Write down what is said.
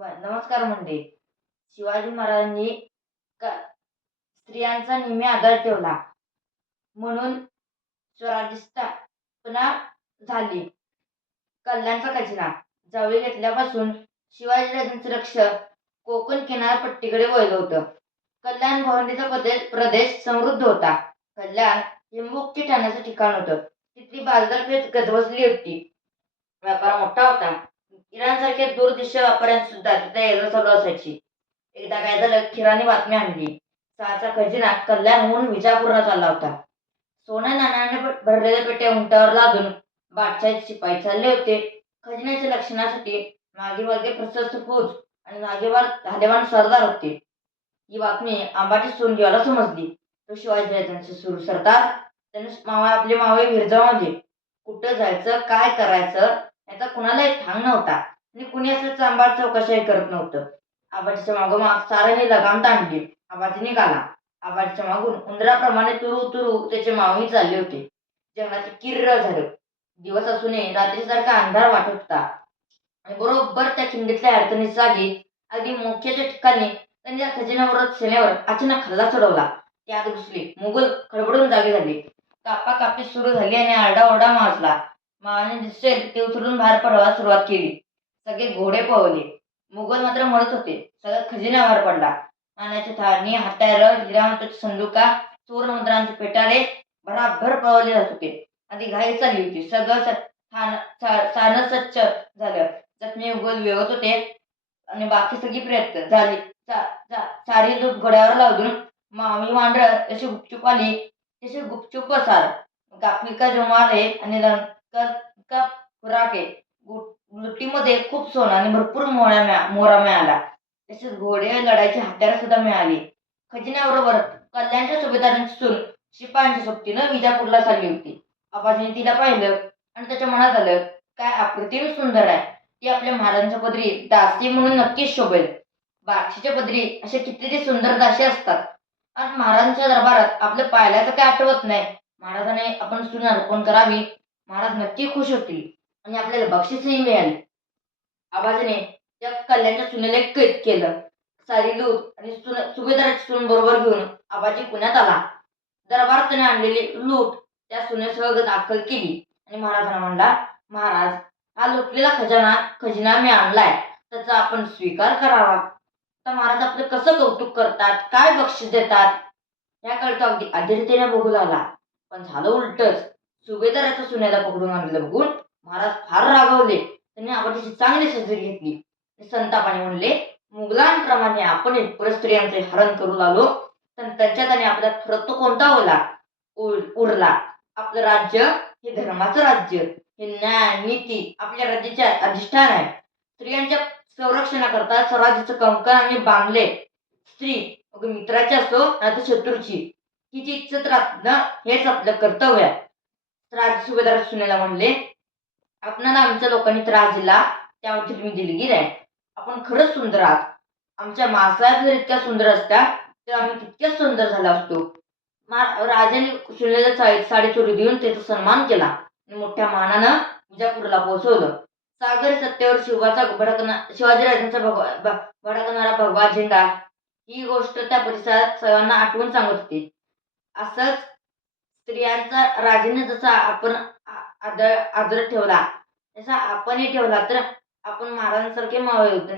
नमस्कार मंडळी. शिवाजी महाराजांनी स्त्रियांचा नेहमी आदर ठेवला. म्हणून स्वराज्य स्थापना झाली. कल्याणचा खजिना. जावळी घेतल्यापासून शिवाजीराजांचं लक्ष कोकण किनारपट्टीकडे वळलं होतं. कल्याण गोवंडीचा प्रदेश प्रदेश समृद्ध होता. कल्याण हे मुख्य ठाण्याचं ठिकाण होतं. तिथली बाजारपेठ गजबजली होती. व्यापार मोठा होता. इराणसारख्या दूर देशी सुद्धा तिथे चालू असायची. एकदा काय झालं खिराने बातमी आणली. सहाचा खजिना कल्याणहून विजापूरला चालला होता. सोन्या नाण्याने भरलेल्या पेट्या उंटावर लादून बादशाही शिपाई चालले होते. खजिन्याच्या लक्षणासाठी मागे मागे प्रशस्त फौज आणि नागेवार धालेवान सरदार होते. ही बातमी आंबाटी सोनजीवाला समजली. तो शिवाजीराजांचे सुरू सरदार. त्याने मावा आपले मावळे विरजामध्ये कुठं जायचं काय करायचं याचा कुणालाही ठांग नव्हता. आणि कुणी असं चांबार चौकशाही करत नव्हतं. आबाजीच्या मागोमाग साऱ्याने लगाम ताणली. आबाजी निघाला. आबाजीच्या मागून उंदराप्रमाणे तुरू तुरू त्याचे मावही चालले होते. जंगलाचे किर्र झालं. दिवस असूनही रात्रीसारखा अंधार वाटत होता. आणि बरोबर त्या खिंडीतल्या अडचणी जागी अगदी मोक्याच्या ठिकाणी त्यांनी त्या खजिन्यावर सेनेवर अचानक हल्ला चढवला. त्यात घुसले. मुघल खडबडून जागे झाले. कापा कापी सुरू झाली आणि आरडाओरडा माजला. मावाने दिसेल ते उचलून बाहेर पडवा सुरुवात केली. सगळे घोडे पळवले. मुघल मात्र मरत होते. सगळं बाहेर पडला. नाण्याची थाळणी हात्यारं हिरामताची संदुका सुवर्णमुद्रांचे पेटाळे भराभर पळवले जात होते. आधी घाई चालली होती. सगळं स- स्वच्छ झालं. जखमी उगल वेगत होते आणि बाकी सगळी प्रयत्न झाली. सारी लूट घोड्यावर लावून मामी मांढर जशी गुपचूप आली. तसे गुपचूप पसार गाफिलका जमाले आणि का खुराके लुटीमध्ये खूप सोनं आणि भरपूर मोळ्या मिळा मोरा मिळाला. तसेच घोडे लढायची हत्यार सुद्धा मिळाली. खजिन्याबरोबर कल्याणच्या सुभेदारांची सून शिपायांच्या सोबतीनं विजापूरला चालली होती. आबाजीने तिला पाहिलं आणि त्याच्या मनात आलं काय अप्रतिम सुंदर आहे. ती आपल्या महाराजांच्या पदरी दासी म्हणून नक्कीच शोभेल. बादशीच्या पदरी असे कितीतरी सुंदर दासी असतात. आणि महाराजांच्या दरबारात आपलं पाहिल्याचं काय आठवत नाही. महाराजाने आपण सून अर्पण करावी महाराज नक्की खुश होतील. आणि आपल्याला बक्षीसही मिळेल. आबाजीने त्या कल्याणच्या सुनेला कैद केलं. सारी लूट आणि सुन सुभेदाराची सून बरोबर घेऊन आबाजी पुण्यात आला. दरबार त्याने आणलेली लूट त्या सुनेसह दाखल केली. आणि महाराजांना म्हणला महाराज हा लुटलेला खजाना खजिना मी आणलाय. त्याचा आपण स्वीकार करावा. तर महाराज आपलं कसं कौतुक करतात? काय बक्षीस देतात? याकडे तो अगदी अधीरतेने बघू लागला. पण झालं उलटच. सुभेदाराच्या सुनेला पकडून आणलेलं बघून महाराज फार रागावले. त्यांनी आबाजीची चांगली सजरी घेतली. आणि संतापाने म्हणले मुघलांप्रमाणे आपण परस्त्रियांचे हरण करू लागलो तर त्यांच्यात आणि आपल्यात फरक तो कोणता ओला? उरला. आपलं राज्य हे धर्माचं राज्य. हे न्याय नीती आपल्या राज्याचे अधिष्ठान आहे. स्त्रियांच्या संरक्षणाकरता स्वराज्याचं कंकण आणि बांधले स्त्री मित्राची असो ना तर शत्रूची. हिची इच्छित राखणं हेच आपलं कर्तव्य आहे. राज सुभेदार सुनेला म्हणले आपणाला आमच्या लोकांनी त्रास दिला त्यावरती तुम्ही दिलगीर आहे. आपण खरंच सुंदर आहात. आमच्या मासाहेब जर इतक्या सुंदर असत्या तर आम्ही तितक्याच सुंदर झाला असतो. मा राजाने सुनेला साडी चोरी देऊन त्याचा सन्मान केला आणि मोठ्या मानानं विजापूरला पोहोचवलं. सागर सत्तेवर शिवाचा भडकना शिवाजीराजांचा भगवा भडकणारा भगवा झेंडा ही गोष्ट त्या परिसरात सर्वांना आठवून सांगत होती. असंच स्त्रियांचा राजाने जसा आपण आदर आदर ठेवला तसा आपणही ठेवला तर आपण महाराजांसारखे मावळे होतो